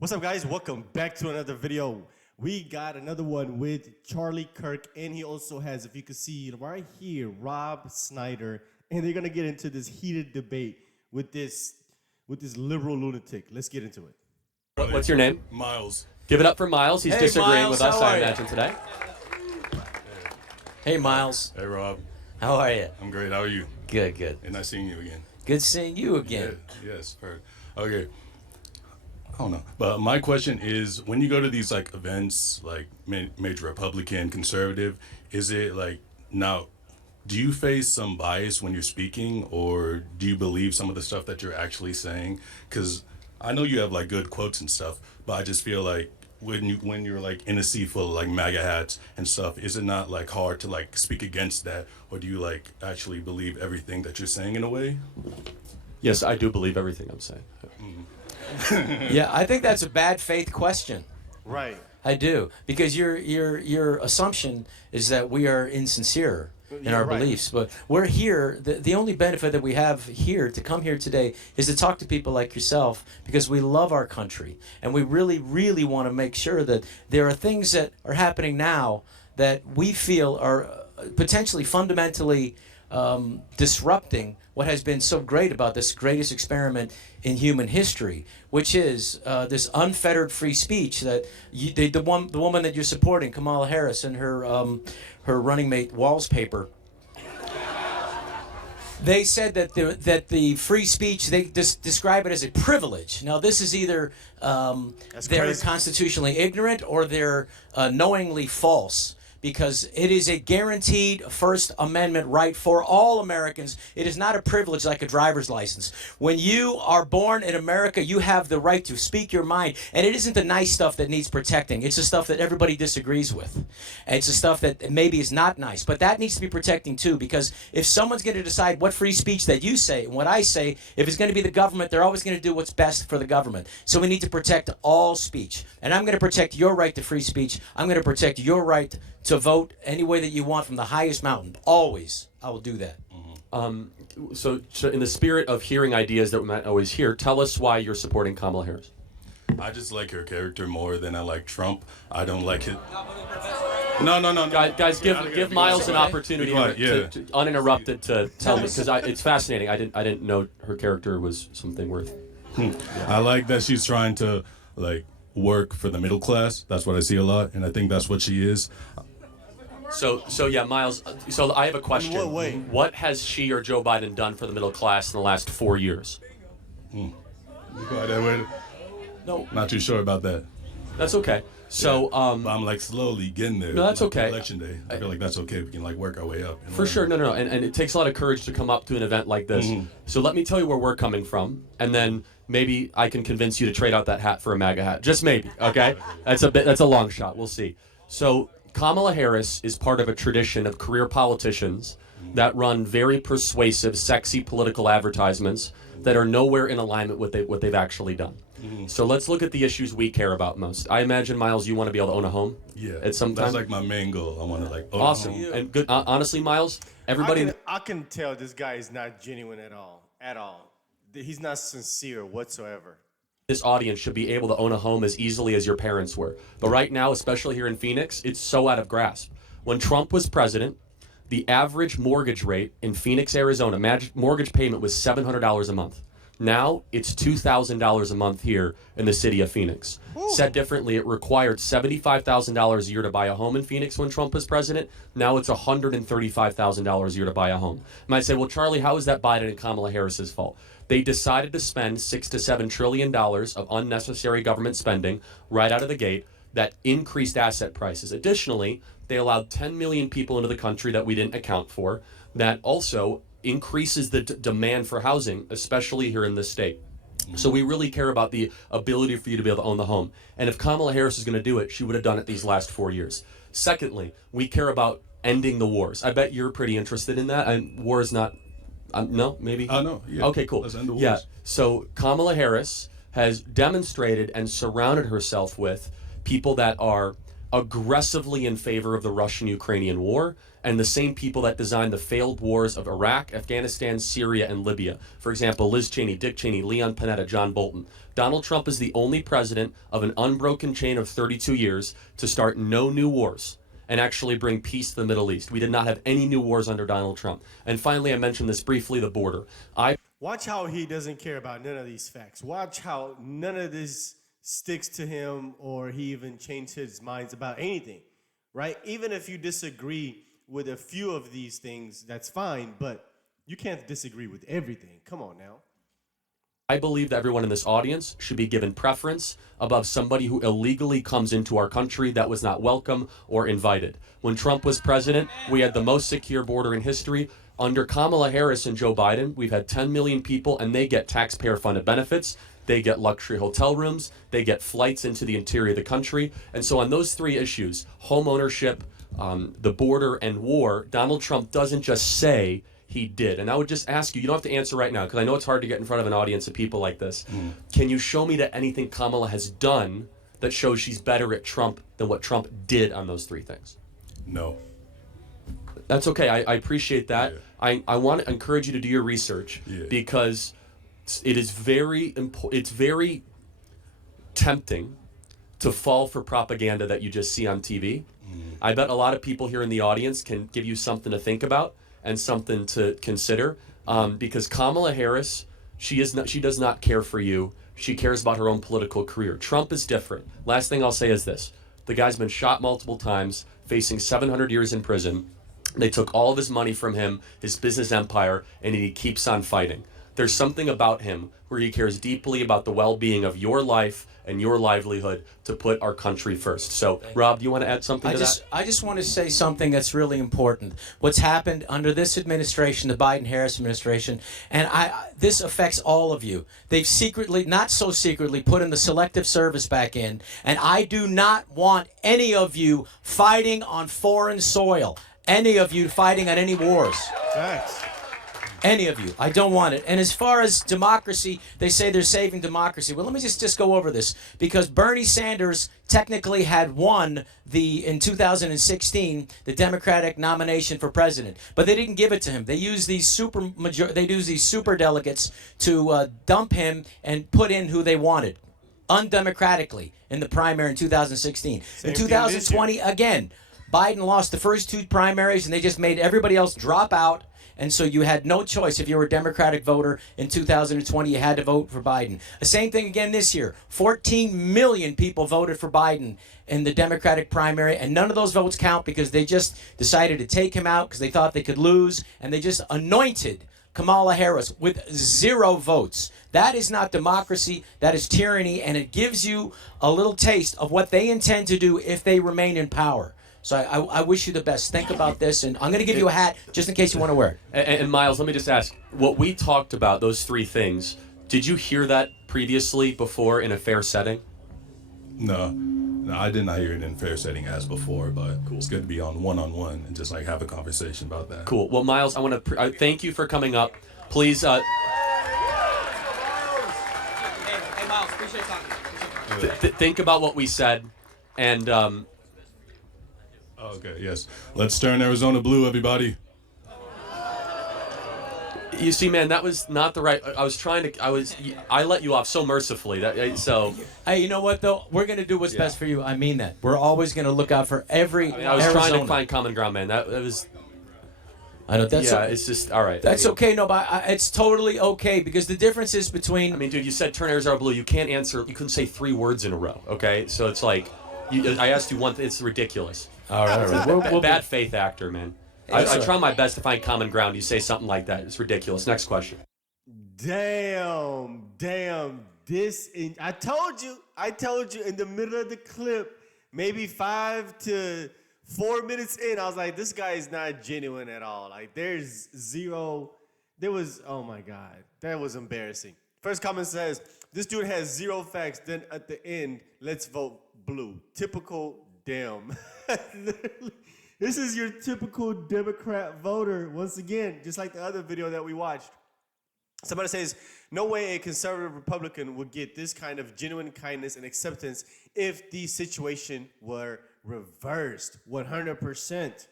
What's up, guys? Welcome back to another video. We got another one with Charlie Kirk, and he also has, if you can see right here, Rob Snyder, and they're gonna get into this heated debate with this liberal lunatic. Let's get into it. What's your name? Miles. Give it up for Miles. He's disagreeing Miles, with us, how I are imagine, today. Hey, Miles. Hey, Rob. How are you? I'm great. How are you? Good, good. And nice seeing you again. Good seeing you again. Yeah, yes, heard. Okay. I don't know. But my question is, when you go to these like events, like major Republican, conservative, is it like now, do you face some bias when you're speaking, or do you believe some of the stuff that you're actually saying? Because I know you have like good quotes and stuff, but I just feel like when you're like in a sea full of like MAGA hats and stuff, is it not like hard to like speak against that, or do you like actually believe everything that you're saying in a way? Yes, I do believe everything I'm saying. Yeah, I think that's a bad faith question. Right. I do, because your assumption is that we are insincere in our beliefs, but we're here. The only benefit that we have here to come here today is to talk to people like yourself, because we love our country and we really want to make sure that there are things that are happening now that we feel are potentially fundamentally disrupting what has been so great about this greatest experiment in human history, which is this unfettered free speech that the woman that you're supporting, Kamala Harris, and her running mate Walls paper. They said that the free speech, they describe it as a privilege. Now, this is either they're crazy. constitutionally ignorant or they're knowingly false, because it is a guaranteed First Amendment right for all Americans. It is not a privilege like a driver's license. When you are born in America, you have the right to speak your mind, and it isn't the nice stuff that needs protecting. It's the stuff that everybody disagrees with. And it's the stuff that maybe is not nice, but that needs to be protecting too, because if someone's going to decide what free speech that you say and what I say, if it's going to be the government, they're always going to do what's best for the government. So we need to protect all speech, and I'm going to protect your right to free speech. I'm going to protect your right to vote any way that you want from the highest mountain. Always, I will do that. So in the spirit of hearing ideas that we might always hear, tell us why you're supporting Kamala Harris. I just like her character more than I like Trump. I don't like it. No. Guys, give Miles an opportunity to uninterrupted to tell me, because it's fascinating. I didn't know her character was something worth. I like that she's trying to like work for the middle class. That's what I see a lot, and I think that's what she is. So yeah, Miles. So I have a question. In what way? What has she or Joe Biden done for the middle class in the last 4 years? You go that way? No, Not too sure about that. that's okay. So But I'm like slowly getting there. No, that's Like, okay. Election day. I feel like that's okay. We can like work our way up. For sure, no, and it takes a lot of courage to come up to an event like this. So let me tell you where we're coming from, and then maybe I can convince you to trade out that hat for a MAGA hat. Just maybe, okay? That's a long shot. We'll see. So Kamala Harris is part of a tradition of career politicians that run very persuasive, sexy political advertisements that are nowhere in alignment with what they've actually done. So let's look at the issues we care about most. I imagine, Miles, you want to be able to own a home. Yeah, at some time. that's like my main goal. I want to like own a Awesome. home. And good. Honestly, Miles, everybody. I can tell this guy is not genuine at all. At all. He's not sincere whatsoever. This audience should be able to own a home as easily as your parents were. But right now, especially here in Phoenix, it's so out of grasp. When Trump was president, the average mortgage rate in Phoenix, Arizona, mortgage payment was $700 a month. Now it's $2,000 a month here in the city of Phoenix. Said differently, it required $75,000 a year to buy a home in Phoenix when Trump was president. Now it's $135,000 a year to buy a home. You might say, well, Charlie, how is that Biden and Kamala Harris's fault? They decided to spend $6 to $7 trillion of unnecessary government spending right out of the gate that increased asset prices. Additionally, they allowed 10 million people into the country that we didn't account for, that also increases the demand for housing, especially here in this state. So we really care about the ability for you to be able to own the home. And if Kamala Harris is going to do it, she would have done it these last 4 years. Secondly, we care about ending the wars. I bet you're pretty interested in that. And war is not... no, maybe? No, yeah. Okay, cool. Let's end the wars. Yeah, so Kamala Harris has demonstrated and surrounded herself with people that are aggressively in favor of the Russian-Ukrainian war, and the same people that designed the failed wars of Iraq, Afghanistan, Syria, and Libya. For example, Liz Cheney, Dick Cheney, Leon Panetta, John Bolton. Donald Trump is the only president of an unbroken chain of 32 years to start no new wars and actually bring peace to the Middle East. We did not have any new wars under Donald Trump. And finally, I mentioned this briefly, the border. Watch how he doesn't care about none of these facts. Watch how none of this sticks to him or he even changed his minds about anything, right? Even if you disagree with a few of these things, that's fine, but you can't disagree with everything. Come on now. I believe that everyone in this audience should be given preference above somebody who illegally comes into our country that was not welcome or invited. When Trump was president, we had the most secure border in history. Under Kamala Harris and Joe Biden, we've had 10 million people, and they get taxpayer-funded benefits. They get luxury hotel rooms. They get flights into the interior of the country. And so on those three issues, home ownership, the border, and war, Donald Trump doesn't just say he did. And I would just ask you, you don't have to answer right now, because I know it's hard to get in front of an audience of people like this. Can you show me that anything Kamala has done that shows she's better at Trump than what Trump did on those three things? No. That's okay. I appreciate that. Yeah. I want to encourage you to do your research, because it is very it's very tempting to fall for propaganda that you just see on TV. I bet a lot of people here in the audience can give you something to think about and something to consider, because Kamala Harris, she does not care for you. She cares about her own political career. Trump is different. Last thing I'll say is this. The guy's been shot multiple times, facing 700 years in prison. They took all of his money from him, his business empire, and he keeps on fighting. There's something about him where he cares deeply about the well-being of your life and your livelihood to put our country first. So, Rob, do you want to add something to that? I just want to say something that's really important. What's happened under this administration, the Biden-Harris administration, and this affects all of you. They've secretly, not so secretly, put in the selective service back in, and I do not want any of you fighting on foreign soil. Any of you fighting on any wars. Facts. Any of you. I don't want it. And as far as democracy, they say they're saving democracy. Well, let me just go over this, because Bernie Sanders technically had won in 2016 the Democratic nomination for president, but they didn't give it to him. They used these super delegates to dump him and put in who they wanted undemocratically in the primary in 2016. In 2020, again, Biden lost the first two primaries, and they just made everybody else drop out. And so you had no choice. If you were a Democratic voter in 2020, you had to vote for Biden. The same thing again this year. 14 million people voted for Biden in the Democratic primary, and none of those votes count because they just decided to take him out because they thought they could lose, and they just anointed Kamala Harris with 0 votes. That is not democracy. That is tyranny, and it gives you a little taste of what they intend to do if they remain in power. So I wish you the best. Think about this, and I'm going to give you a hat just in case you want to wear it. And Miles, let me just ask, what we talked about, those three things, did you hear that previously before in a fair setting? No, I did not hear it in fair setting as before, but it's good to be on one-on-one and just like have a conversation about that. Cool. Well, Miles, I want to thank you for coming up. Please. Hey, Miles, appreciate talking. Think about what we said, and. Okay, yes. Let's turn Arizona blue, everybody. You see, man, that was not the right. I let you off so mercifully. Hey, you know what though? We're gonna do what's best for you. I mean that. We're always gonna look out for every. I was Arizona. trying to find common ground, man. That was. I know that's. Yeah, it's just all right. That's okay. No, but it's totally okay, because the difference is between. I mean, dude, you said turn Arizona blue. You can't answer. You couldn't say 3 words in a row. Okay, so it's like, I asked you one thing. It's ridiculous. All right. Bad faith actor, man. I try my best to find common ground. You say something like that. It's ridiculous. Next question. Damn. I told you in the middle of the clip, maybe 5 to 4 minutes in, I was like, this guy is not genuine at all. Like, oh my God, that was embarrassing. First comment says, this dude has 0 facts. Then at the end, let's vote blue. Typical damn. This is your typical Democrat voter. Once again, just like the other video that we watched. Somebody says, no way a conservative Republican would get this kind of genuine kindness and acceptance if the situation were reversed. 100%.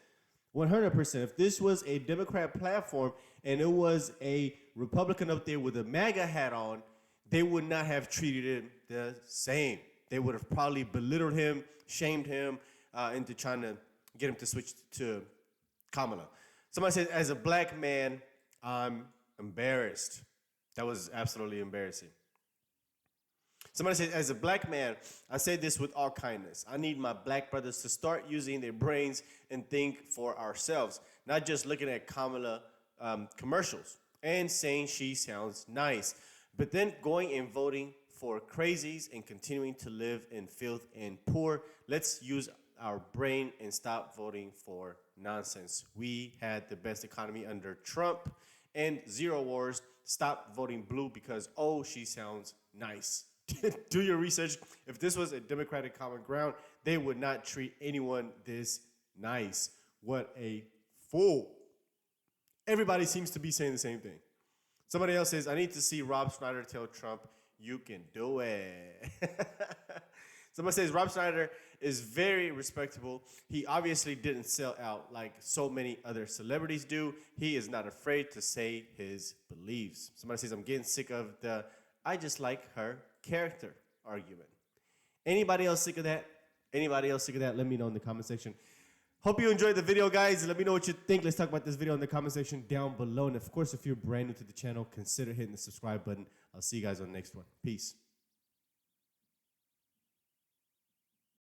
100%. If this was a Democrat platform and it was a Republican up there with a MAGA hat on, they would not have treated him the same. They would have probably belittled him, shamed him into trying to get him to switch to Kamala. Somebody says, as a black man, I'm embarrassed. That was absolutely embarrassing. Somebody says, as a black man, I say this with all kindness. I need my black brothers to start using their brains and think for ourselves, not just looking at Kamala commercials and saying she sounds nice, but then going and voting for crazies and continuing to live in filth and poor. Let's use our brain and stop voting for nonsense. We had the best economy under Trump and zero wars. Stop voting blue because, oh, she sounds nice. Do your research. If this was a Democratic common ground, they would not treat anyone this nice. What a fool. Everybody seems to be saying the same thing. Somebody else says, I need to see Rob Schneider tell Trump, you can do it. Somebody says, Rob Schneider is very respectable. He obviously didn't sell out like so many other celebrities do. He is not afraid to say his beliefs. Somebody says, I'm getting sick of the I just like her character argument. Anybody else sick of that? Anybody else sick of that? Let me know in the comment section. Hope you enjoyed the video, guys. Let me know what you think. Let's talk about this video in the comment section down below. And of course, if you're brand new to the channel, consider hitting the subscribe button. I'll see you guys on the next one. Peace.